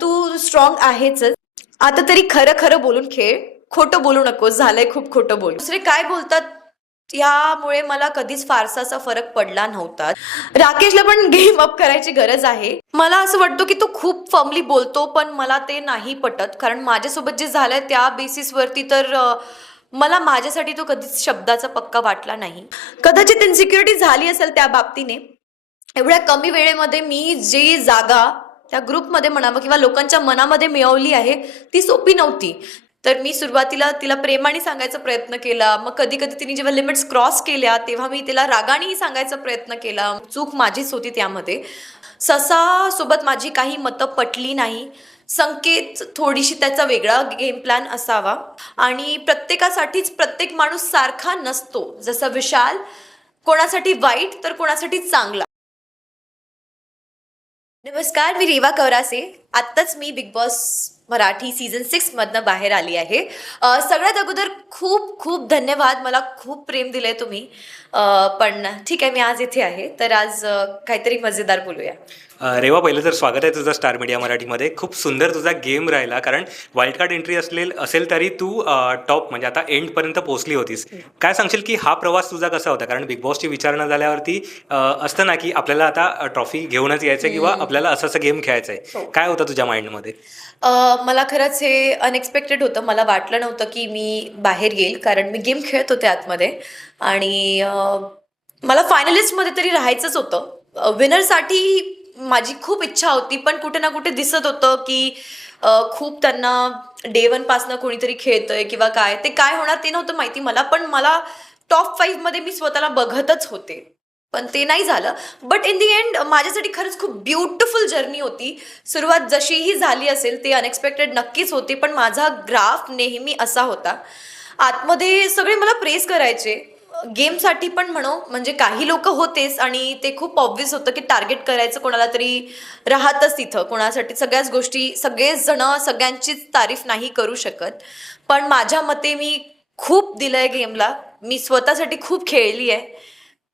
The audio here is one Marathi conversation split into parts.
तू स्ट्रॉंग आहेच. आता तरी खरं खरं बोलून खेळ, खोटं बोलू नकोस. झालंय खूप खोटं बोल. दुसरे काय बोलतात यामुळे मला कधीच फारसा असा फरक पडला नव्हता. राकेशला पण गेम अप करायची गरज आहे. मला असं वाटतं की तो खूप फर्मली बोलतो, पण मला ते नाही पटत. कारण माझ्यासोबत जे झालंय त्या बेसिसवरती तर मला माझ्यासाठी तो कधीच शब्दाचा पक्का वाटला नाही. कदाचित इन्सिक्युरिटी झाली असेल त्या बाबतीने. एवढ्या कमी वेळेमध्ये मी जी जागा त्या ग्रुपमध्ये म्हणावं किंवा लोकांच्या मनामध्ये मिळवली आहे ती सोपी नव्हती. तर मी सुरुवातीला तिला प्रेमाने सांगायचा प्रयत्न केला. मग कधी कधी तिने जेव्हा लिमिट्स क्रॉस केल्या तेव्हा मी तिला रागानेही सांगायचा प्रयत्न केला. चूक माझीच होती त्यामध्ये. ससा सोबत माझी काही मतं पटली नाही. संकेत थोडीशी त्याचा वेगळा गेम प्लॅन असावा आणि प्रत्येकासाठीच प्रत्येक माणूस सारखा नसतो. जसं विशाल कोणासाठी वाईट तर कोणासाठी चांगला. नमस्कार, मी रेवा कवरासे. आत्ताच मी बिग बॉस मराठी सीझन 6 मधनं बाहेर आली आहे. सगळ्यात अगोदर खूप खूप धन्यवाद. मला खूप प्रेम दिलंय तुम्ही. पण ठीक आहे, मी आज इथे आहे तर आज काहीतरी मजेदार बोलूया. रेवा, पहिलं तर स्वागत आहे तुझं स्टार मीडिया मराठीमध्ये. खूप सुंदर तुझा गेम राहिला, कारण वाईल्ड कार्ड एंट्री असेल तरी तू टॉप म्हणजे आता एंडपर्यंत पोहोचली होतीस. काय सांगशील की हा प्रवास तुझा कसा होता? कारण बिग बॉसची विचारणा झाल्यावरती असतं ना की आपल्याला आता ट्रॉफी घेऊनच यायचं किंवा आपल्याला असं गेम खेळायचा आहे. काय होतं तुझ्या माइंडमध्ये? मला खरंच हे अनएक्सपेक्टेड होतं. मला वाटलं नव्हतं की मी बाहेर येईल, कारण मी गेम खेळत होते आतमध्ये आणि मला फायनलिस्टमध्ये तरी राहायचंच होतं. विनरसाठी माझी खूप इच्छा होती, पण कुठे ना कुठे दिसत होतं की खूप त्यांना डे 1 पासनं कोणीतरी खेळतंय किंवा काय. ते काय होणार ते नव्हतं माहिती मला, पण मला टॉप 5 मध्ये मी स्वतःला बघतच होते. पण ते नाही झालं. बट इन दी एंड माझ्यासाठी खरंच खूप ब्युटिफुल जर्नी होती. सुरुवात जशीही झाली असेल ते अनएक्सपेक्टेड नक्कीच होती, पण माझा ग्राफ नेहमी असा होता. आतमध्ये सगळे मला प्रेस करायचे. गेमसाठी पण म्हणू, म्हणजे काही लोक होतेच आणि ते खूप ऑब्व्हियस होतं की टार्गेट करायचं कोणाला तरी राहतच तिथं. कोणासाठी सगळ्याच गोष्टी, सगळेच जण सगळ्यांचीच तारीफ नाही करू शकत. पण माझ्या मते मी खूप दिलंय गेमला. मी स्वतःसाठी खूप खेळली आहे.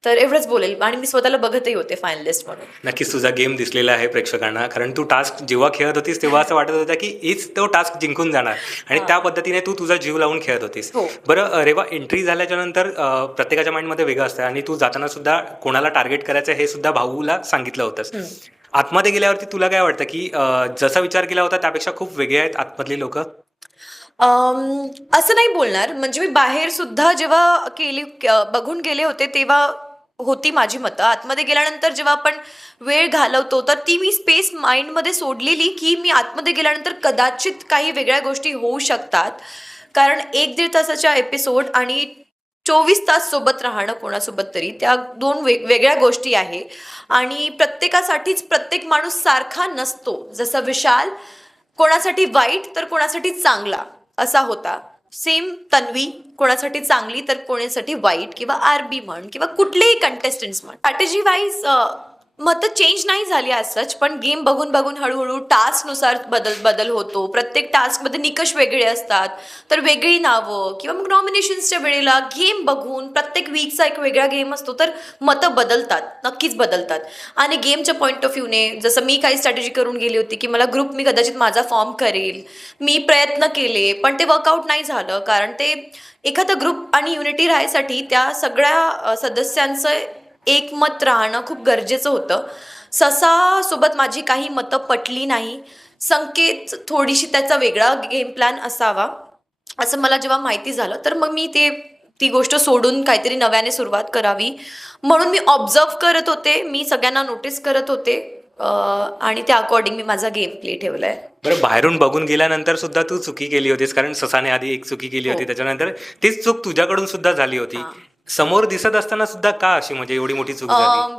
तर एवढंच बोलेल आणि मी स्वतःला बघतही होते फायनलिस्ट म्हणून. नक्कीच तुझा गेम दिसलेला आहे प्रेक्षकांना, कारण तू टास्क जेव्हा खेळत होतीस तेव्हा असं वाटत होतं की हीच तो टास्क जिंकून जाणार आणि त्या पद्धतीने तू तुझा जीव लावून खेळत होतीस. हो. बरं रेवा, एंट्री झाल्याच्या नंतर प्रत्येकाच्या माइंडमध्ये वेगळं असतं आणि तू जाताना सुद्धा कोणाला टार्गेट करायचं हे सुद्धा भाऊला सांगितलं होतंस. आतमध्ये गेल्यावरती तुला काय वाटतं की जसा विचार केला होता त्यापेक्षा खूप वेगळे आहेत आतमधली लोक? असं नाही बोलणार. म्हणजे मी बाहेर सुद्धा जेव्हा बघून गेले होते तेव्हा होती माझी मतं. आतमध्ये गेल्यानंतर जेव्हा आपण वेळ घालवतो तर ती मी स्पेस माइंडमध्ये सोडलेली की मी आतमध्ये गेल्यानंतर कदाचित काही वेगळ्या गोष्टी होऊ शकतात. कारण 1-1.5 तासाच्या एपिसोड आणि 24 तास सोबत राहणं कोणासोबत तरी, त्या दोन वेगवेगळ्या गोष्टी आहे. आणि प्रत्येकासाठीच प्रत्येक माणूस सारखा नसतो. जसं विशाल कोणासाठी वाईट तर कोणासाठी चांगला असा होता. सेम तन्वी कोणासाठी चांगली तर कोणासाठी वाईट, किंवा आरबी म्हण किंवा कुठलेही कंटेस्टंट्स म्हण. स्ट्रॅटेजी वाईज मतं चेंज नाही झाली आज सच, पण गेम बघून बघून हळूहळू टास्कनुसार बदल होतो. प्रत्येक टास्कमध्ये निकष वेगळे असतात, तर वेगळी नावं किंवा मग नॉमिनेशन्सच्या वेळेला गेम बघून प्रत्येक वीकचा एक वेगळा गेम असतो, तर मतं बदलतात, नक्कीच बदलतात. आणि गेमच्या पॉईंट ऑफ व्ह्यूने जसं मी काही स्ट्रॅटेजी करून गेली होती की मला ग्रुप मी कदाचित माझा फॉर्म करेल, मी प्रयत्न केले, पण ते वर्कआउट नाही झालं. कारण ते एखादा ग्रुप आणि युनिटी राहायसाठी त्या सगळ्या सदस्यांचं एकमत राहणं खूप गरजेचं होतं. ससा सोबत माझी काही मतं पटली नाही. संकेत थोडीशी त्याचा वेगळा गेम प्लॅन असावा असं मला जेव्हा माहिती झालं, तर मग मी ती गोष्ट सोडून काहीतरी नव्याने सुरुवात करावी म्हणून मी ऑब्झर्व करत होते. मी सगळ्यांना नोटीस करत होते आणि त्या अकॉर्डिंग मी माझा गेम प्ले ठेवलाय. बरं, बाहेरून बघून गेल्यानंतर सुद्धा तू चुकी केली होतीस, कारण ससाने आधी एक चुकी केली होती, त्याच्यानंतर तीच चूक तुझ्याकडून सुद्धा झाली होती. समोर दिसत असताना सुद्धा का अशी म्हणजे एवढी मोठी चूक झाली?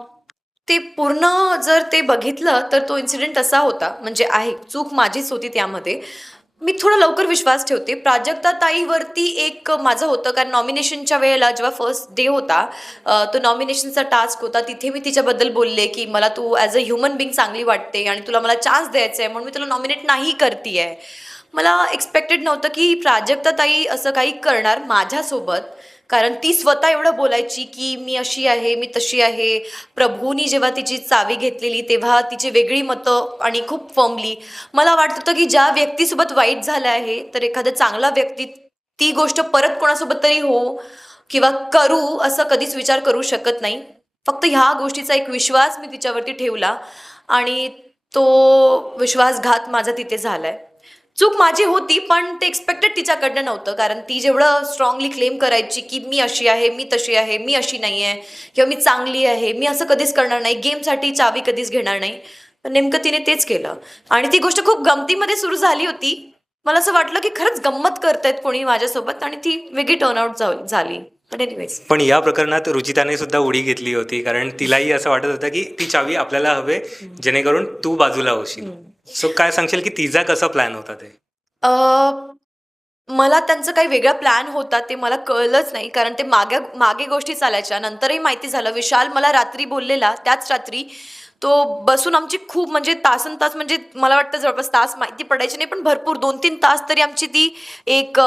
ते पूर्ण जर ते बघितलं तर तो इन्सिडेंट असा होता, म्हणजे आहे चूक माझीच होती त्यामध्ये. मी थोडा लवकर विश्वास ठेवते. प्राजक्ता ताईवरती एक माझं होतं, कारण नॉमिनेशनच्या वेळेला जेव्हा फर्स्ट डे होता, तो नॉमिनेशनचा टास्क होता, तिथे मी तिच्याबद्दल बोलले की मला तू ॲज अ ह्युमन बिंग चांगली वाटते आणि तुला मला चान्स द्यायचा आहे, म्हणून मी तुला नॉमिनेट नाही करते आहे. मला एक्सपेक्टेड नव्हतं की प्राजक्ता ताई असं काही करणार माझ्यासोबत. कारण ती स्वतः एवढं बोलायची की मी अशी आहे, मी तशी आहे. प्रभूनी जेव्हा तिची चावी घेतलेली तेव्हा तिची वेगळी मतं आणि खूप फर्मली मला वाटत होतं की ज्या व्यक्तीसोबत वाईट झालं आहे तर एखादा चांगला व्यक्ती ती गोष्ट परत कोणासोबत तरी हो किंवा करू असं कधीच विचार करू शकत नाही. फक्त ह्या गोष्टीचा एक विश्वास मी तिच्यावरती ठेवला आणि तो विश्वासघात माझा तिथे झालाय. चूक माझी होती पण ते एक्सपेक्टेड तिच्याकडनं नव्हतं, कारण ती जेवढं स्ट्रॉंगली क्लेम करायची की मी अशी आहे, मी तशी आहे, मी अशी नाही आहे किंवा मी चांगली आहे, मी असं कधीच करणार नाही, गेमसाठी चावी कधीच घेणार नाही. तर नेमकं तिने तेच केलं आणि ती गोष्ट खूप गमतीमध्ये सुरू झाली होती. मला असं वाटलं की खरंच गंमत करतायत कोणी माझ्यासोबत आणि ती वेगळी टर्नआउट झाली. पण एनिवेज पण या प्रकरणात रुचिताने सुद्धा उडी घेतली होती, कारण तिलाही असं वाटत होतं की ती चावी आपल्याला हवे जेणेकरून तू बाजूला होशील. सो काय सांगशील की तिचा कसा प्लॅन होता ते? मला त्यांचं काही वेगळा प्लॅन होता ते मला कळलंच नाही, कारण ते मागे मागे गोष्टी चालायच्या. नंतरही माहिती झालं, विशाल मला रात्री बोललेला, त्याच रात्री तो बसून आमची खूप म्हणजे तासनतास, म्हणजे मला वाटतं जवळपास तास माहिती पडायची नाही पण भरपूर 2-3 तास तरी आमची ती एक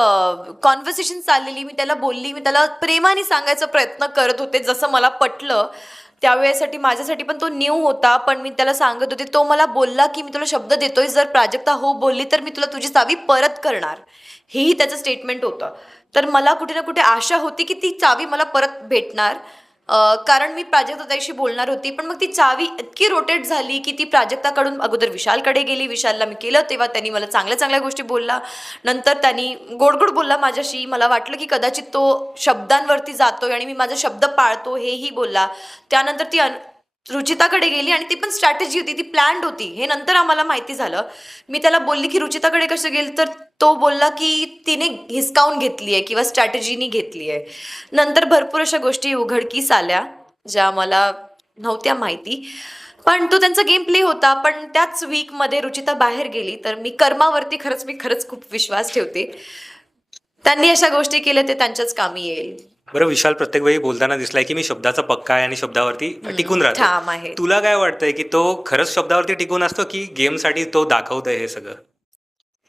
कॉन्व्हर्सेशन चाललेली. मी त्याला बोलली, मी त्याला प्रेमाने सांगायचा प्रयत्न करत होते जसं मला पटलं. त्यावेळेसाठी माझ्यासाठी पण तो न्यू होता, पण मी त्याला सांगत होते. तो मला बोलला की मी तुला शब्द देतोय, जर प्राजक्ता हो बोलली तर मी तुला तुझी चावी परत करणार. हेही त्याचं स्टेटमेंट होतं. तर मला कुठे ना कुठे आशा होती की ती चावी मला परत भेटणार, कारण मी प्राजक्ताताईशी बोलणार होती. पण मग ती चावी इतकी रोटेट झाली की ती प्राजक्ताकडून अगोदर विशालकडे गेली. विशालला मी केलं तेव्हा त्यांनी मला चांगल्या चांगल्या गोष्टी बोलला. नंतर त्यांनी गोड गोड बोलला माझ्याशी. मला वाटलं की कदाचित तो शब्दांवरती जातोय आणि मी माझा शब्द पाळतो हेही बोलला. त्यानंतर ती रुचिताकडे गेली आणि ती पण स्ट्रॅटेजी होती, ती प्लॅन्ड होती. हे नंतर आम्हाला माहिती झालं. मी त्याला बोलली की रुचिताकडे कसं गेली, तर तो बोलला की तिने हिसकावून घेतली आहे किंवा स्ट्रॅटेजीनी घेतली आहे. नंतर भरपूर अशा गोष्टी उघडकीस आल्या ज्या मला नव्हत्या माहिती. पण तो त्यांचा गेम प्ले होता. पण त्याच वीकमध्ये रुचिता बाहेर गेली. तर मी कर्मावरती मी खरंच खूप विश्वास ठेवते. त्यांनी अशा गोष्टी केल्या ते त्यांच्याच कामी येईल. बरं, विशाल प्रत्येक वेळी बोलताना दिसलाय की मी शब्दाचा पक्का आहे आणि शब्दावरती टिकून राहतो. ठाम आहे. तुला काय वाटतंय की तो खरंच शब्दावरती टिकून असतो की गेमसाठी तो दाखवतोय हे सगळं?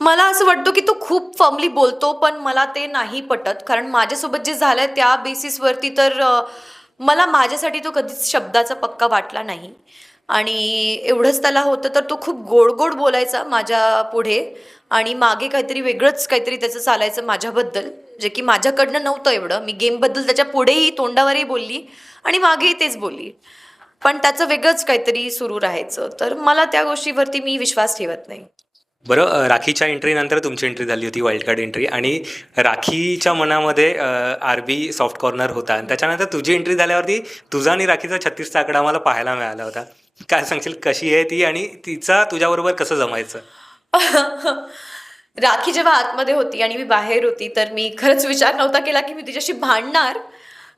मला असं वाटतं की तो खूप फर्मली बोलतो, पण मला ते नाही पटत. कारण माझ्यासोबत जे झालंय त्या बेसिसवरती तर मला माझ्यासाठी तो कधीच शब्दाचा पक्का वाटला नाही. आणि एवढंच त्याला होतं तर तो खूप गोड गोड बोलायचा माझ्या पुढे आणि मागे काहीतरी वेगळंच काहीतरी त्याचं चालायचं माझ्याबद्दल, जे की माझ्याकडनं नव्हतं एवढं. मी गेमबद्दल त्याच्या पुढेही तोंडावरही बोलली आणि मागेही तेच बोलली, पण त्याचं वेगळंच काहीतरी सुरू राहायचं. तर मला त्या गोष्टीवरती मी विश्वास ठेवत नाही. बरं, राखीच्या एंट्रीनंतर तुमची एंट्री झाली होती, वाईल्ड कार्ड एंट्री, आणि राखीच्या मनामध्ये आरबी सॉफ्ट कॉर्नर होता आणि त्याच्यानंतर तुझी एंट्री झाल्यावरती तुझा आणि राखीचा 36चा आकडा आम्हाला पाहायला मिळाला होता. काय सांगशील कशी आहे ती आणि तिचा तुझ्याबरोबर कसं जमायचं? राखी जेव्हा आतमध्ये होती आणि मी बाहेर होती तर मी खरंच विचार नव्हता केला की मी तिच्याशी भांडणार,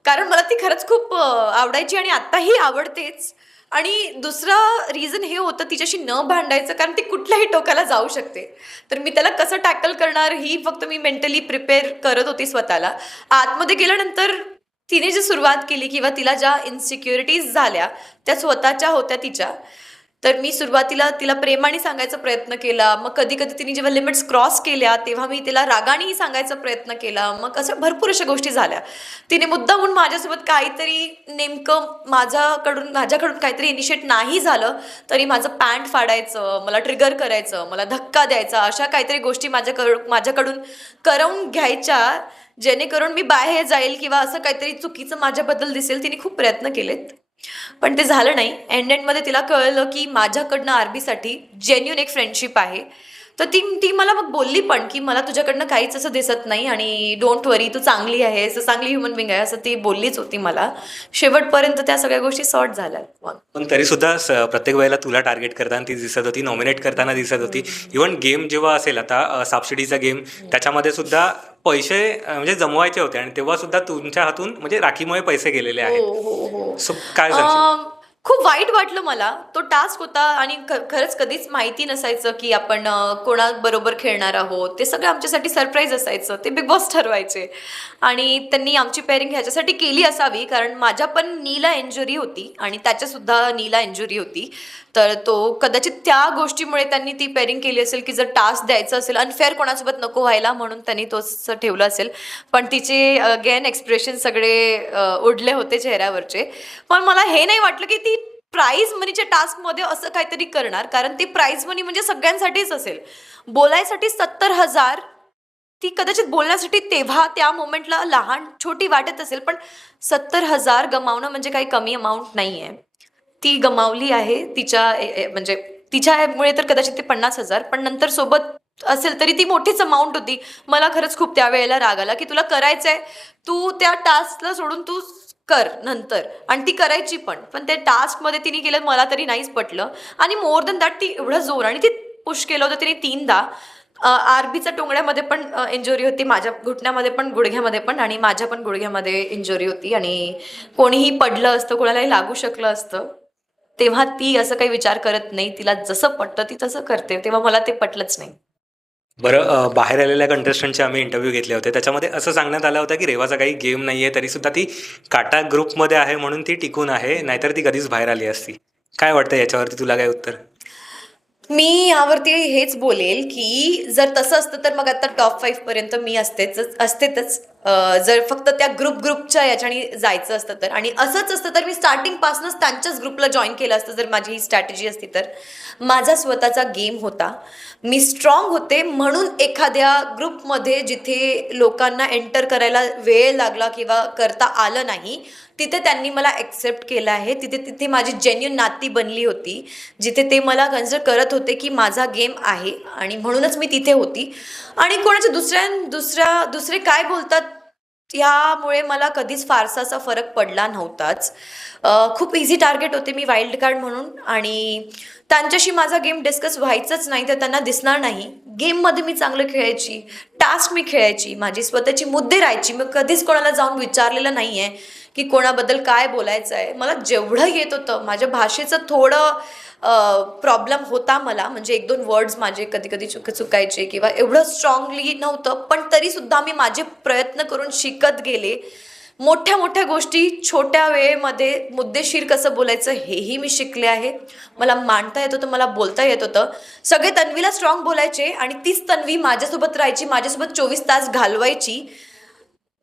कारण मला ती खरंच खूप आवडायची आणि आत्ताही आवडतेच. आणि दुसरं रिझन हे होतं तिच्याशी न भांडायचं, कारण ती कुठल्याही टोकाला जाऊ शकते. तर मी त्याला कसं टॅकल करणार ही फक्त मी मेंटली प्रिपेअर करत होती स्वतःला. आतमध्ये गेल्यानंतर तिने जी सुरुवात केली किंवा तिला ज्या इन्सिक्युरिटीज झाल्या त्या स्वतःच्या होत्या तिच्या. तर मी सुरुवातीला तिला प्रेमाने सांगायचा प्रयत्न केला. मग कधी कधी तिने जेव्हा लिमिट्स क्रॉस केल्या तेव्हा मी तिला रागानेही सांगायचा प्रयत्न केला. मग असं भरपूर अशा गोष्टी झाल्या. तिने मुद्दामून माझ्यासोबत काहीतरी नेमकं माझ्याकडून काहीतरी इनिशिएट नाही झालं तरी माझं पॅन्ट फाडायचं, मला ट्रिगर करायचं, मला धक्का द्यायचा, अशा काहीतरी गोष्टी माझ्याकडून करवून घ्यायच्या जेणेकरून मी बाहेर जाईल किंवा असं काहीतरी चुकीचं माझ्याबद्दल दिसेल. तिने खूप प्रयत्न केलेत पण ते झालं नाही. एंडमध्ये तिला कळलं की माझ्याकडनं आरबीसाठी जेन्युइन एक फ्रेंडशिप आहे. तर ती मला मग बोलली पण की मला तुझ्याकडनं काहीच असं दिसत नाही आणि डोंट वरी, तू चांगली आहेस, चांगली ह्युमन बिंग आहे, असं ती बोललीच होती मला. शेवटपर्यंत त्या सगळ्या गोष्टी सॉर्ट झाल्या. पण तरी सुद्धा प्रत्येक वेळेला तुला टार्गेट करताना ती दिसत होती, नॉमिनेट करताना दिसत होती. इव्हन गेम जेव्हा असेल आता सापशिडीचा गेम, त्याच्यामध्ये सुद्धा पैसे म्हणजे जमवायचे होते आणि तेव्हा सुद्धा तुमच्या हातून म्हणजे राखीमुळे पैसे गेलेले आहेत. हो. सो काय सांगशील? खूप वाईट वाटलं मला. तो टास्क होता आणि खरंच कधीच माहिती नसायचं की आपण कोणाबरोबर खेळणार आहोत. ते सगळं आमच्यासाठी सरप्राईज असायचं. ते बिग बॉस ठरवायचे आणि त्यांनी आमची पेअरिंग ह्याच्यासाठी केली असावी कारण माझ्या पण नीला इंजुरी होती आणि त्याच्यासुद्धा नीला इंजुरी होती. तर तो कदाचित त्या गोष्टीमुळे त्यांनी ती पेअरिंग केली असेल की जर टास्क द्यायचं असेल, अनफेअर कोणासोबत नको व्हायला म्हणून त्यांनी तोच ठेवलं असेल. पण तिचे अगेन एक्सप्रेशन सगळे उडले होते चेहऱ्यावरचे. पण मला हे नाही वाटलं की ती प्राईज मनीच्या टास्कमध्ये असं काहीतरी करणार, कारण ती प्राईज मनी म्हणजे सगळ्यांसाठीच असेल. बोलायसाठी 70,000, ती कदाचित बोलण्यासाठी तेव्हा त्या मोमेंटला लहान छोटी वाटत असेल, पण 70,000 गमावणं म्हणजे काही कमी अमाऊंट नाही आहे. ती गमावली आहे तिच्या म्हणजे तिच्यामुळे तर कदाचित ते 50,000, पण नंतर सोबत असेल तरी ती मोठीच अमाऊंट होती. मला खरंच खूप त्यावेळेला राग आला की तुला करायचंय, तू त्या टास्कला सोडून तू कर नंतर, आणि ती करायची पण त्या टास्कमध्ये तिने केलं मला तरी नाहीच पटलं. आणि मोर दॅन दॅट ती एवढं जोर आणि ती पुश केलं होतं तिने 3दा. आरबीच्या टोंगड्यामध्ये पण इंजुरी होती, माझ्या घुटण्यामध्ये पण, गुडघ्यामध्ये पण, आणि माझ्या पण गुडघ्यामध्ये इंजुरी होती. आणि कोणीही पडलं असतं, कोणालाही लागू शकलं असतं. तेव्हा ती असं काही विचार करत नाही. तिला जसं पटतं ती तसं करते. तेव्हा मला ते पटलंच नाही. बरं, बाहेर आलेल्या कंटेस्टंटचे आम्ही इंटरव्ह्यू घेतले होते. त्याच्यामध्ये असं सांगण्यात आलं होतं की रेवाचा काही गेम नाही आहे, तरीसुद्धा ती काटा ग्रुपमध्ये आहे म्हणून ती टिकून आहे, नाहीतर ती कधीच बाहेर आली असती. काय वाटतं याच्यावरती, तुला काय उत्तर? मी यावरती हेच बोलेल की जर तसं असतं तर मग आता टॉप 5 पर्यंत मी असतेच. जर फक्त त्या ग्रुपच्या याच्याने जायचं असतं तर, आणि असंच असतं तर मी स्टार्टिंगपासूनच त्यांच्याच ग्रुपला जॉईन केलं असतं. जर माझी ही स्ट्रॅटेजी असती तर. माझा स्वतःचा गेम होता, मी स्ट्रॉंग होते, म्हणून एखाद्या ग्रुपमध्ये जिथे लोकांना एंटर करायला वेळ लागला किंवा करता आलं नाही, तिथे त्यांनी मला ॲक्सेप्ट केलं आहे. तिथे माझी जेन्युइन नाती बनली होती, जिथे ते मला कन्सिडर करत होते की माझा गेम आहे, आणि म्हणूनच मी तिथे होती. आणि कोणाचे दुसरे काय बोलतात यामुळे मला कधीच फारसा असा फरक पडला नव्हताच. खूप इझी टार्गेट होते मी वाईल्ड कार्ड म्हणून, आणि त्यांच्याशी माझा गेम डिस्कस व्हायचंच नाही तर त्यांना दिसणार नाही. गेममध्ये मी चांगलं खेळायची, टास्क मी खेळायची, माझी स्वतःची मुद्दे राहायची. मी कधीच कोणाला जाऊन विचारलेलं नाही आहे की कोणाबद्दल काय बोलायचं आहे. मला जेवढं येत होतं, माझ्या भाषेचं थोडं प्रॉब्लेम होता मला, म्हणजे 1-2 वर्ड्स माझे कधी कधी चुकायचे किंवा एवढं स्ट्रॉंगली नव्हतं, पण तरीसुद्धा मी माझे प्रयत्न करून शिकत गेले. मोठ्या मोठ्या गोष्टी छोट्या वेळेमध्ये मुद्देशीर कसं बोलायचं हेही मी शिकले आहे. मला मांडता येत होतं, मला बोलता येत होतं. सगळे तन्वीला स्ट्रॉंग बोलायचे आणि तीच तन्वी माझ्यासोबत राहायची, माझ्यासोबत 24 तास घालवायची,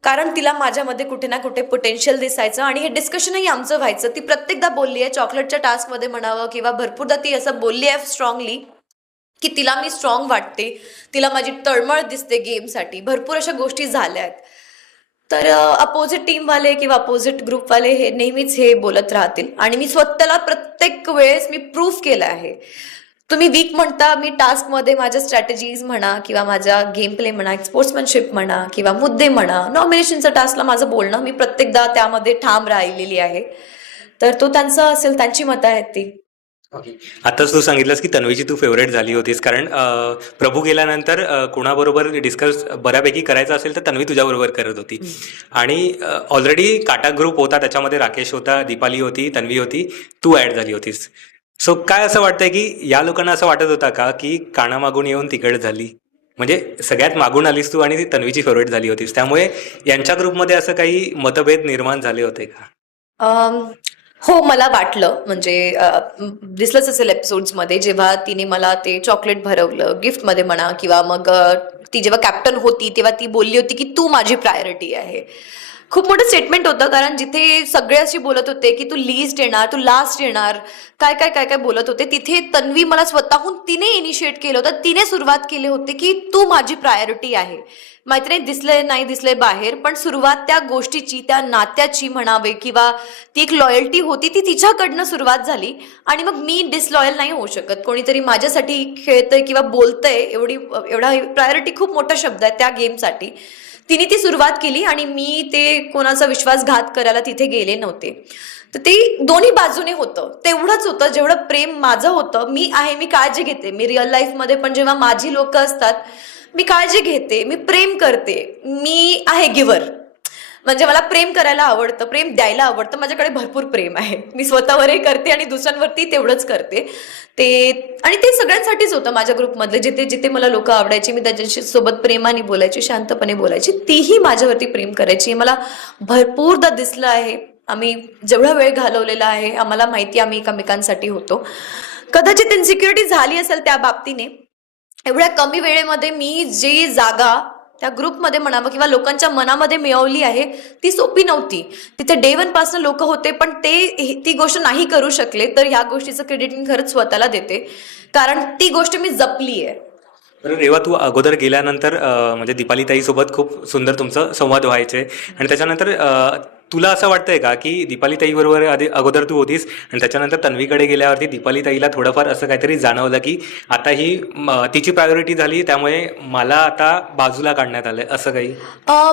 कारण तिला माझ्यामध्ये कुठे ना कुठे पोटेन्शियल दिसायचं. आणि हे डिस्कशनही आमचं व्हायचं. ती प्रत्येकदा बोलली आहे, चॉकलेटच्या टास्कमध्ये म्हणावं किंवा भरपूरदा ती असं बोलली आहे स्ट्रॉंगली की तिला मी स्ट्रॉंग वाटते, तिला माझी तळमळ दिसते गेमसाठी. भरपूर अशा गोष्टी झाल्या आहेत. तर अपोजिट टीमवाले किंवा अपोजिट ग्रुपवाले हे नेहमीच हे बोलत राहतील, आणि मी स्वतःला प्रत्येक वेळेस मी प्रूफ केलं आहे. तुम्ही वीक म्हणता, मी टास्कमध्ये माझ्या स्ट्रॅटेजीज म्हणा किंवा माझ्या गेम प्ले म्हणा, स्पोर्ट्समॅनशिप म्हणा किंवा मुद्दे म्हणा, नॉमिनेशनच्या टास्कला माझं बोलणं, मी प्रत्येकदा त्यामध्ये ठाम राहिलेली आहे. तर तो त्यांचा असेल, त्यांची मतं आहेत ती. आताच तू सांगितलंस की तन्वीची तू फेवरेट झाली होतीस, कारण प्रभू गेल्यानंतर कोणाबरोबर डिस्कस बऱ्यापैकी करायचं असेल तर तन्वी तुझ्याबरोबर करत होती. आणि ऑलरेडी काटा ग्रुप होता, त्याच्यामध्ये राकेश होता, दीपाली होती, तन्वी होती, तू ॲड झाली होतीस. सो काय असं वाटतंय की या लोकांना असं वाटत होता का की कानामागून येऊन तिकडे झाली, म्हणजे सगळ्यात मागून आलीस तू आणि ती तन्वीची फेवरेट झाली होतीस, त्यामुळे यांच्या ग्रुपमध्ये असं काही मतभेद निर्माण झाले होते का? हो, मला वाटलं, म्हणजे दिसलंच असेल एपिसोड्समध्ये, जेव्हा तिने मला ते चॉकलेट भरवलं गिफ्टमध्ये म्हणा, किंवा मग ती जेव्हा कॅप्टन होती तेव्हा ती बोलली होती की तू माझी प्रायोरिटी आहे. खूप मोठं स्टेटमेंट होतं, कारण जिथे सगळे अशी बोलत होते की तू लीस्ट येणार, तू लास्ट येणार, काय काय काय काय बोलत होते, तिथे तन्वी मला स्वतःहून तिने इनिशिएट केलं होतं, तिने सुरुवात केली होती की तू माझी प्रायोरिटी आहे. माहिती नाही दिसले नाही दिसले बाहेर, पण सुरुवात त्या गोष्टीची, त्या नात्याची म्हणावे किंवा ती एक लॉयल्टी होती, ती तिच्याकडनं सुरुवात झाली. आणि मग मी डिसलॉयल नाही होऊ शकत. कोणीतरी माझ्यासाठी खेळतंय किंवा बोलतंय, एवढा प्रायोरिटी खूप मोठा शब्द आहे त्या गेमसाठी. तिने ती सुरुवात केली आणि मी ते कोणाचा विश्वासघात करायला तिथे गेले नव्हते. तर ते दोन्ही बाजूने होतं. तेवढंच होतं जेवढं प्रेम माझं होतं. मी आहे, मी काळजी घेते. मी रिअल लाईफमध्ये पण जेव्हा माझी लोक असतात, मी काळजी घेते, मी प्रेम करते, मी आहे गिव्हर. म्हणजे मला प्रेम करायला आवडतं, प्रेम द्यायला आवडतं, माझ्याकडे भरपूर प्रेम आहे. मी स्वतःवरही करते आणि दुसऱ्यांवरती तेवढंच करते. ते आणि ते सगळ्यांसाठीच होतं माझ्या ग्रुपमधले. जिथे जिथे मला लोक आवडायची, मी त्याच्याशी सोबत प्रेमाने बोलायची, शांतपणे बोलायची, तीही माझ्यावरती प्रेम करायची. मला भरपूरदा दिसलं आहे. आम्ही जेवढा वेळ घालवलेला आहे, आम्हाला माहिती आम्ही एकमेकांसाठी होतो. कदाचित इन्सिक्युरिटी झाली असेल त्या बाबतीने. एवढ्या कमी वेळेमध्ये मी जी जागा त्या ग्रुपमध्ये म्हणावं किंवा लोकांच्या मनामध्ये मिळवली आहे ती सोपी नव्हती. तिथे डे 1 पासून लोक होते, पण ते ती गोष्ट नाही करू शकले. तर ह्या गोष्टीचं क्रेडिट मी खरंच स्वतःला देते, कारण ती गोष्ट मी जपली आहे. बरं रेवा, तू अगोदर गेल्यानंतर म्हणजे दीपाली ताईसोबत खूप सुंदर तुमचं संवाद व्हायचे आणि त्याच्यानंतर तुला असं वाटतंय का की दीपाली ताईबरोबर आधी अगोदर तू होतीस आणि त्याच्यानंतर तन्वीकडे गेल्यावरती दीपाली ताईला थोडंफार असं काहीतरी जाणवलं की आता ही तिची प्रायोरिटी झाली, त्यामुळे मला आता बाजूला काढण्यात आलंय, असं काही?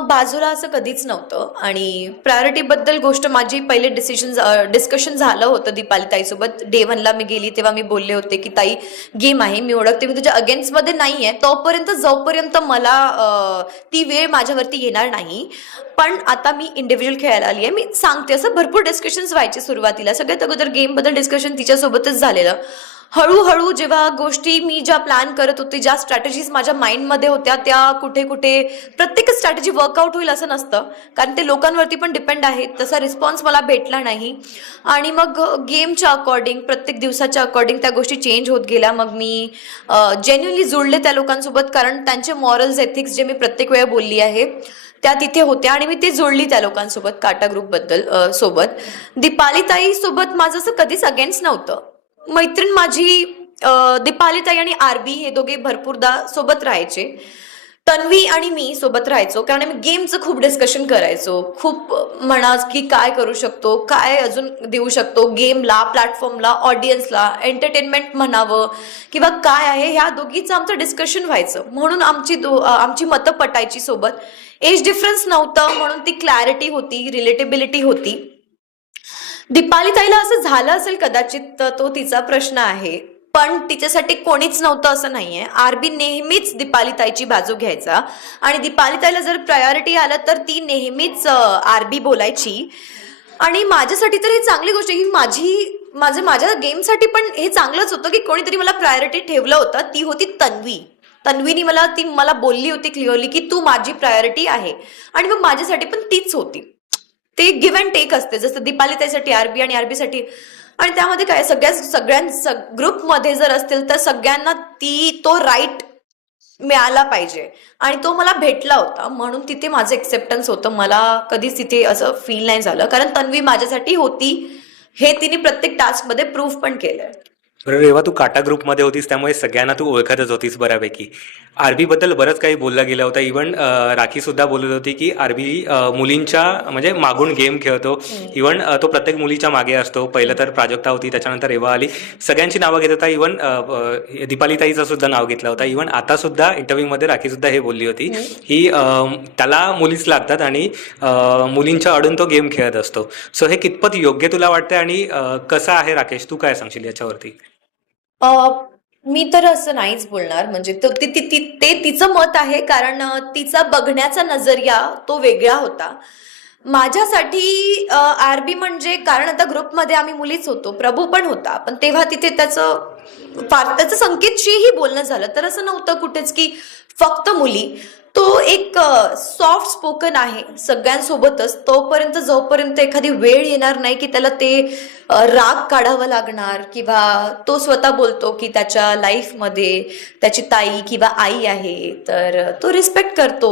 बाजूला असं कधीच नव्हतं. आणि प्रायोरिटीबद्दल गोष्ट माझी पहिले डिस्कशन झालं होतं दीपाली ताईसोबत. डे 1ला मी गेली तेव्हा मी बोलले होते की ताई, गेम आहे, मी ओळखते, मी तुझ्या अगेन्स्टमध्ये नाही आहे, तोपर्यंत जोपर्यंत मला ती वेळ माझ्यावरती येणार नाही. पण आता मी इंडिव्हिज्युअल खेळायला आली आहे, मी सांगते. असं भरपूर डिस्कशन्स व्हायचे सुरुवातीला. सगळ्यात अगोदर गेमबद्दल डिस्कशन तिच्यासोबतच झालेलं. हळूहळू जेव्हा गोष्टी मी ज्या प्लॅन करत होते, ज्या स्ट्रॅटेजीज माझ्या माइंडमध्ये होत्या, त्या कुठे कुठे प्रत्येक स्ट्रॅटेजी वर्कआउट होईल असं नसतं, कारण ते लोकांवरती पण डिपेंड आहे. तसा रिस्पॉन्स मला भेटला नाही. आणि मग गेमच्या अकॉर्डिंग, प्रत्येक दिवसाच्या अकॉर्डिंग त्या गोष्टी चेंज होत गेल्या. मग मी जेन्युअनली जुळले त्या लोकांसोबत, कारण त्यांचे मॉरल्स, एथिक्स जे मी प्रत्येक वेळा बोलली आहे त्या तिथे होत्या आणि मी ते जोडली त्या लोकांसोबत, काटा ग्रुपबद्दल सोबत. दीपाली ताई सोबत माझं असं कधीच अगेन्स्ट नव्हतं. मैत्रीण माझी दीपाली ताई आणि आरबी हे दोघे भरपूरदा सोबत राहायचे. तन्वी आणि मी सोबत राहायचो, कारण आम्ही गेमचं खूप डिस्कशन करायचो. खूप म्हणा की काय करू शकतो, काय अजून देऊ शकतो गेमला, प्लॅटफॉर्मला, ऑडियन्सला, एंटरटेनमेंट म्हणावं किंवा काय आहे, ह्या दोघीचं आमचं डिस्कशन व्हायचं. म्हणून आमची मतं पटायची सोबत. एज डिफरन्स नव्हतं म्हणून ती क्लॅरिटी होती, रिलेटेबिलिटी होती. दीपाली ताईला असं झालं असेल कदाचित, तर तो तिचा प्रश्न आहे, पण तिच्यासाठी कोणीच नव्हतं असं नाहीये. आरबी नेहमीच दीपाली ताईची बाजू घ्यायचा आणि दीपाली ताईला जर प्रायोरिटी आलं तर ती नेहमीच आरबी बोलायची. आणि माझ्यासाठी तर ही चांगली गोष्ट आहे. माझ्या गेमसाठी पण हे चांगलंच होतं की कोणीतरी मला प्रायोरिटी ठेवलं होतं. ती होती तन्वी. तन्वीनी मला बोलली होती क्लिअरली की तू माझी प्रायोरिटी आहे, आणि मग माझ्यासाठी पण तीच होती. ते गिव्ह अँड टेक असते, जसं दीपाली ताईसाठी आरबी आणि आरबीसाठी. आणि त्यामध्ये काय, सगळ्या ग्रुपमध्ये जर असतील तर सगळ्यांना तो राईट मिळाला पाहिजे, आणि तो मला भेटला होता. म्हणून तिथे माझं एक्सेप्टन्स होतं. मला कधीच तिथे असं फील नाही झालं, कारण तन्वी माझ्यासाठी होती हे तिने प्रत्येक टास्कमध्ये प्रूव्ह पण केलंय. बरं रेवा, तू काटा ग्रुपमध्ये होतीस त्यामुळे सगळ्यांना तू ओळखतच होतीस बऱ्यापैकी. आरबीबद्दल बरंच काही बोललं गेलं होतं. इव्हन राखीसुद्धा बोलत होती की आरबी मुलींच्या म्हणजे मागून गेम खेळतो. इव्हन तो प्रत्येक मुलीच्या मागे असतो. पहिलं तर प्राजक्ता होती, त्याच्यानंतर रेवा आली, सगळ्यांची नावं घेत होता. इव्हन दीपाली ताईचं सुद्धा नाव घेतलं होतं. इव्हन आता सुद्धा इंटरव्ह्यूमध्ये राखीसुद्धा हे बोलली होती की त्याला मुलीच लागतात आणि मुलींच्या अडून तो गेम खेळत असतो. सो हे कितपत योग्य तुला वाटतंय आणि कसं आहे राकेश, तू काय सांगशील याच्यावरती? मी तर असं नाहीच बोलणार. म्हणजे ते तिचं मत आहे, कारण तिचा बघण्याचा नजरिया तो वेगळा होता. माझ्यासाठी आरबी म्हणजे, कारण आता ग्रुपमध्ये आम्ही मुलीच होतो, प्रभू पण होता, पण तेव्हा तिथे त्याचं संकेतशीही बोलणं झालं तर असं नव्हतं कुठेच की फक्त मुली. तो एक सॉफ्ट स्पोकन आहे सगळ्यांसोबतच, जोपर्यंत एखादी वेळ येणार नाही की त्याला ते राग काढावा लागणार, किंवा तो स्वतः बोलतो की त्याच्या लाईफमध्ये त्याची ताई किंवा आई आहे, तर तो रिस्पेक्ट करतो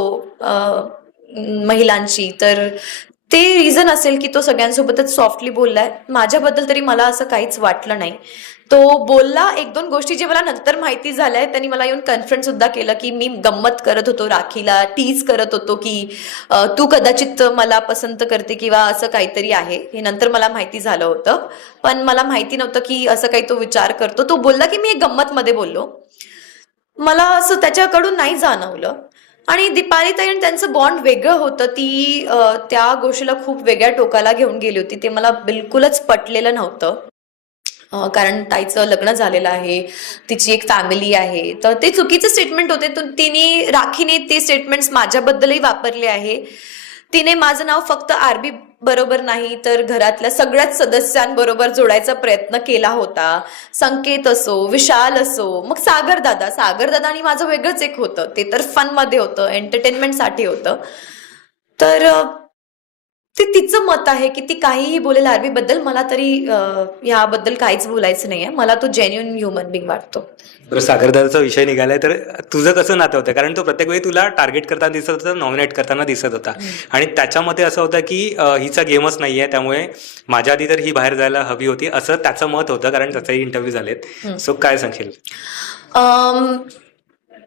महिलांची. तर ते रिझन असेल की तो सगळ्यांसोबतच सॉफ्टली बोललाय. माझ्याबद्दल तरी मला असं काहीच वाटलं नाही. तो बोलला 1-2 गोष्टी जे मला नंतर माहिती झाल्या. त्यांनी मला येऊन कन्फ्रंट सुद्धा केलं की मी गंमत करत होतो, राखीला टीज करत होतो की तू कदाचित मला पसंत करते किंवा असं काहीतरी आहे. हे नंतर मला माहिती झालं होतं, पण मला माहिती नव्हतं की असं काही तो विचार करतो. तो बोलला की मी एक गंमतमध्ये बोललो, मला असं त्याच्याकडून नाही जाणवलं. आणि दीपाली ताई आणि त्यांचं बॉन्ड वेगळं होतं. ती त्या गोष्टीला खूप वेगळ्या टोकाला घेऊन गेली होती. ते मला बिलकुलच पटलेलं नव्हतं, कारण ताईचं लग्न झालेलं आहे, तिची एक फॅमिली आहे, तर ते चुकीचे स्टेटमेंट होते. राखीने ते स्टेटमेंट्स माझ्याबद्दलही वापरले आहे. तिने माझं नाव फक्त आरबी बरोबर नाही तर घरातल्या सगळ्याच सदस्यांबरोबर जोडायचा प्रयत्न केला होता. संकेत असो, विशाल असो, मग सागर दादा आणि माझं वेगळंच एक होतं. ते तर फन मध्ये होतं, एंटरटेनमेंटसाठी होतं. तर ते तिचं मत आहे की ती काहीही बोलेल आरबी बद्दल. मला तरी याबद्दल काहीच बोलायचं नाहीये. मला तो जेन्युइन ह्युमन बिंग वाटतो. बरं, सागरदादाचा विषय निघालाय तर तुझं कसं नातं होतं? कारण तो प्रत्येक वेळी तुला टार्गेट करताना दिसत होता, नॉमिनेट करताना दिसत होता आणि त्याच्यामध्ये असं होतं की हिचा गेमच नाहीये, त्यामुळे माझ्या आधी तर ही बाहेर जायला हवी होती, असं त्याचं मत होतं. कारण त्याचाही इंटरव्ह्यू झालेत. सो काय सांगशील? अम,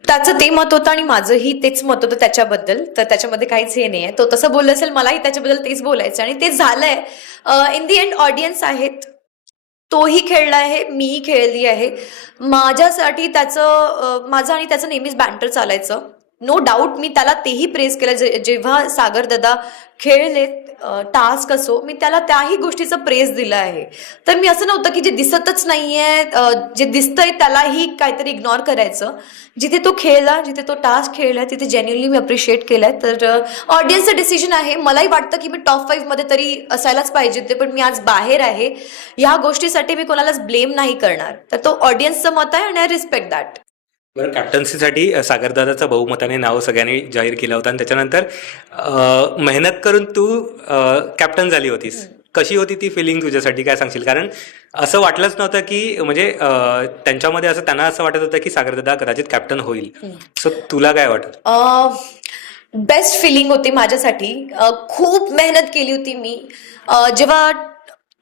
त्याचं ते मत होतं आणि माझंही तेच मत होतं त्याच्याबद्दल. तर त्याच्यामध्ये काहीच हे नाहीये. तो तसं बोलला असेल, मलाही त्याच्याबद्दल तेच बोलायचं आणि ते झालंय. इन दी एंड ऑडियन्स आहेत. तोही खेळला आहे, मीही खेळली आहे. माझ्यासाठी माझं आणि त्याचं नेहमीच बॅन्टर चालायचं. नो डाऊट मी त्याला तेही प्रेस केलं. जेव्हा सागर दादा खेळले टास्क असो, मी त्याला त्याही गोष्टीचं प्रेस दिलं आहे. तर मी असं नव्हतं की जे दिसतच नाहीये, जे दिसतंय त्यालाही काहीतरी इग्नोर करायचं. जिथे तो खेळला, जिथे तो टास्क खेळला, तिथे जेन्युअनली मी अप्रिशिएट केलंय. तर ऑडियन्सचं डिसिजन आहे. मलाही वाटतं की मी टॉप 5 मध्ये तरी असायलाच पाहिजे ते, पण मी आज बाहेर आहे. या गोष्टीसाठी मी कोणालाच ब्लेम नाही करणार. तर तो ऑडियन्सचं मत आहे आणि आय रिस्पेक्ट दॅट. बरं, कॅप्टन्सीसाठी सागरदादाचं बहुमताने नाव सगळ्यांनी जाहीर केलं होतं आणि त्याच्यानंतर मेहनत करून तू कॅप्टन झाली होतीस. कशी होती ती फिलिंग तुझ्यासाठी? काय सांगशील? कारण असं वाटलंच नव्हतं की म्हणजे त्यांच्यामध्ये असं त्यांना असं वाटत होतं की सागरदादा कदाचित कॅप्टन होईल. सो तुला काय वाटत? बेस्ट फिलिंग होती माझ्यासाठी. खूप मेहनत केली होती मी. जेव्हा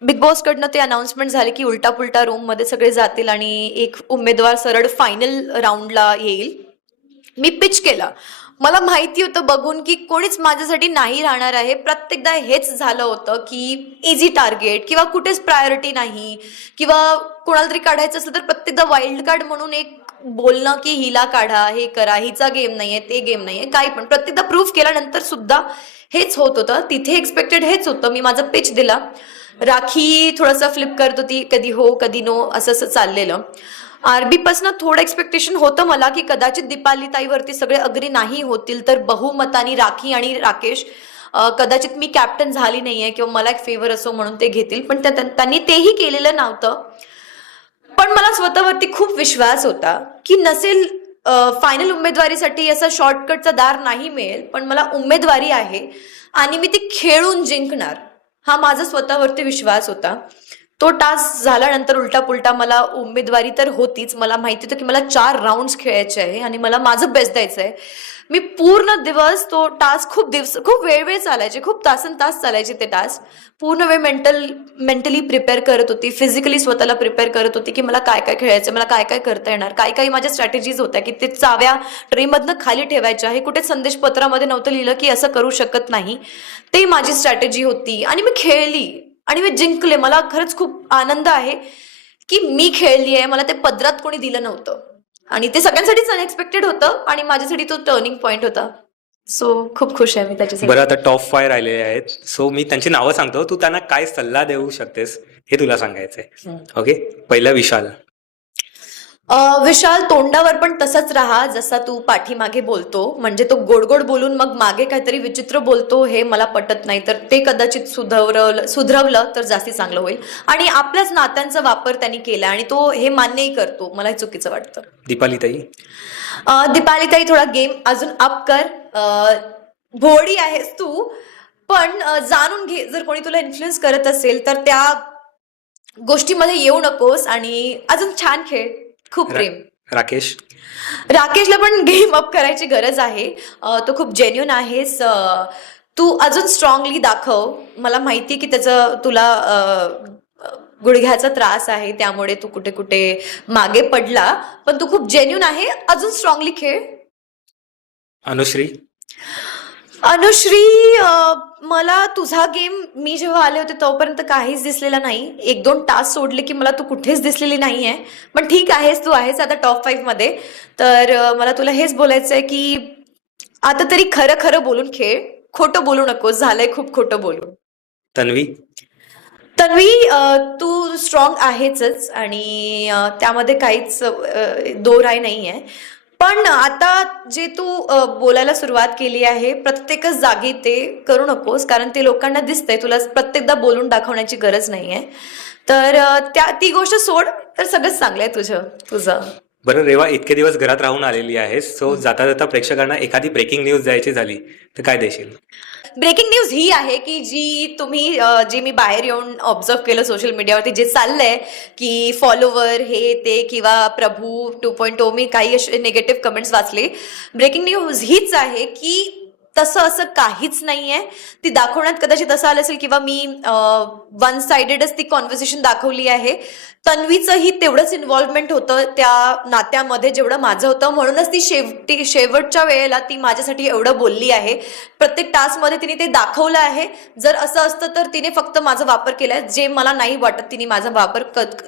बिग बॉस कडनं ते अनाउन्समेंट झाले की उलटा पुलटा रूम मध्ये सगळे जातील आणि एक उमेदवार सरळ फायनल राऊंडला येईल, मी पिच केला. मला माहिती होतं बघून की कोणीच माझ्यासाठी नाही राहणार आहे. प्रत्येकदा हेच झालं होतं की इझी टार्गेट किंवा कुठेच प्रायोरिटी नाही, किंवा कोणाला तरी काढायचं असलं तर प्रत्येकदा वाईल्ड कार्ड म्हणून एक बोलणं की हिला काढा, हे करा, हिचा गेम नाहीये, ते गेम नाहीये, काही पण प्रत्येकदा प्रूफ केल्यानंतर सुद्धा हेच होत होतं. तिथे एक्सपेक्टेड हेच होतं. मी माझा पिच दिला. राखी थोडंसं फ्लिप करत होती, कधी हो कधी नो, असं असं चाललेलं. आरबी पासून थोडं एक्सपेक्टेशन होतं मला की कदाचित दीपाली ताईवरती सगळे अग्री नाही होतील तर बहुमतानी राखी आणि राकेश कदाचित मी कॅप्टन झाली नाहीये किंवा मला एक फेवर असो म्हणून ते घेतील, पण त्यांनी तेही केलेलं नव्हतं. पण मला स्वतःवरती खूप विश्वास होता की नसेल फायनल उमेदवारीसाठी असा शॉर्टकटचा दार नाही मिळेल, पण मला उमेदवारी आहे आणि मी ती खेळून जिंकणार, हा माझा स्वतःवरती विश्वास होता. तो टास्क झाल्यानंतर उलटा पुलटा मला उमेदवारी तर होतीच. मला माहिती होतं की मला 4 राऊंड्स खेळायचे आहे आणि मला माझं बेस्ट द्यायचं आहे. मी पूर्ण दिवस तो टास्क खूप वेळ चालायचे, खूप तास चालायचे ते टास्क. पूर्ण वेळ मेंटली प्रिपेअर करत होती, फिजिकली स्वतःला प्रिपेअर करत होती की मला काय काय खेळायचं, मला काय काय करता येणार. काही माझ्या स्ट्रॅटेजीज होत्या की ते चाव्या ट्रेमधनं खाली ठेवायच्या. हे कुठे संदेश पत्रामध्ये नव्हतं लिहिलं की असं करू शकत नाही. ते माझी स्ट्रॅटेजी होती आणि मी खेळली आणि मी जिंकले. मला खरंच खूप आनंद आहे की मी खेळली आहे. मला ते पदरात कोणी दिलं नव्हतं आणि ते सगळ्यांसाठीच अनएक्सपेक्टेड होतं आणि माझ्यासाठी तो टर्निंग पॉइंट होता. सो खूप खुश आहे मी त्याच्यासाठी. बरं, आता टॉप 5 राहिलेले आहेत. सो मी त्यांची नावं सांगतो, तू त्यांना काय सल्ला देऊ शकतेस हे तुला सांगायचंय. ओके, पहिलं विशाल. विशाल, तोंडावर पण तसंच राहा जसा तू पाठीमागे बोलतो. म्हणजे तो गोड गोड बोलून मग मागे काहीतरी विचित्र बोलतो, हे मला पटत नाही. तर ते कदाचित सुधरवलं तर जास्ती चांगलं होईल. आणि आपल्याच नात्यांचा वापर त्यांनी केला आणि तो हे मान्यही करतो. मला हे चुकीचं वाटतं. दीपाली ताई. दीपाली ताई, थोडा गेम अजून अप कर. भोळी आहेस तू, पण जाणून घे, जर कोणी तुला इन्फ्लुएन्स करत असेल तर त्या गोष्टीमध्ये येऊ नकोस आणि अजून छान खेळ. खूप प्रेम. राकेश. राकेशला पण गेम अप करायची गरज आहे. तो खूप जेन्युन आहेस. तू अजून स्ट्रॉंगली दाखव. मला माहिती की त्याचं तुला गुडघ्याचा त्रास आहे, त्यामुळे तू कुठे कुठे मागे पडला, पण तू खूप जेन्युन आहे. अजून स्ट्रॉंगली खेळ. अनुश्री. मला तुझा गेम, मी जेव्हा आले होते तोपर्यंत काहीच दिसलेला नाही. 1-2 तास सोडले की मला तू कुठेच दिसलेली नाहीये. पण ठीक आहेस, तू आहेस आता टॉप 5 मध्ये. तर मला तुला हेच बोलायचंय की आता तरी खरं खरं बोलून खेळ, खोटं बोलू नकोस. झालंय खूप खोटं बोलून. तन्वी. तू स्ट्रॉंग आहेच आणि त्यामध्ये काहीच दोराय नाहीये. पण आता जे तू बोलायला सुरुवात केली आहे प्रत्येकच जागी ते करू नकोस, कारण ते लोकांना दिसतंय, तुला प्रत्येकदा बोलून दाखवण्याची गरज नाहीये. तर ती गोष्ट सोड, तर सगळंच चांगलं आहे तुझं. बरं रेवा, इतके दिवस घरात राहून आलेली आहेस, सो जाता जाता प्रेक्षकांना एखादी ब्रेकिंग न्यूज द्यायची झाली तर काय देशील? ब्रेकिंग न्यूज ही आहे की जी मी बाहेर येऊन ऑब्झर्व केलं सोशल मीडियावरती जे चाललंय की फॉलोवर हे ते किंवा प्रभू 2.0 मी काही असे निगेटिव्ह कमेंट्स वाचले. ब्रेकिंग न्यूज हीच आहे की तसं असं काहीच नाहीये. ती दाखवण्यात कदाचित असं आलं असेल किंवा मी वन साइडेडच ती कॉन्व्हर्सेशन दाखवली आहे. तन्वीचंही तेवढंच इन्व्हॉल्वमेंट होतं त्या नात्यामध्ये जेवढं माझं होतं, म्हणूनच ती शेवटच्या वेळेला ती माझ्यासाठी एवढं बोलली आहे. प्रत्येक टास्कमध्ये तिने ते दाखवलं आहे. जर असं असतं तर तिने फक्त माझा वापर केलाय, जे मला नाही वाटत तिने माझा वापर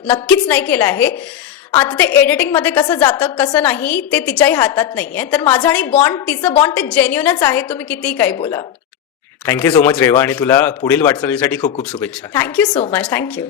नक्कीच नाही केला आहे. आता ते एडिटिंगमध्ये कसं जातं कसं नाही ते तिच्याही हातात नाहीये. तर माझं आणि तिचं बॉन्ड ते जेन्युनच आहे, तुम्ही कितीही काही बोला. थँक्यू सो मच रेवा, आणि तुला पुढील वाटचालीसाठी खूप खूप शुभेच्छा. Thank you so much. थँक्यू.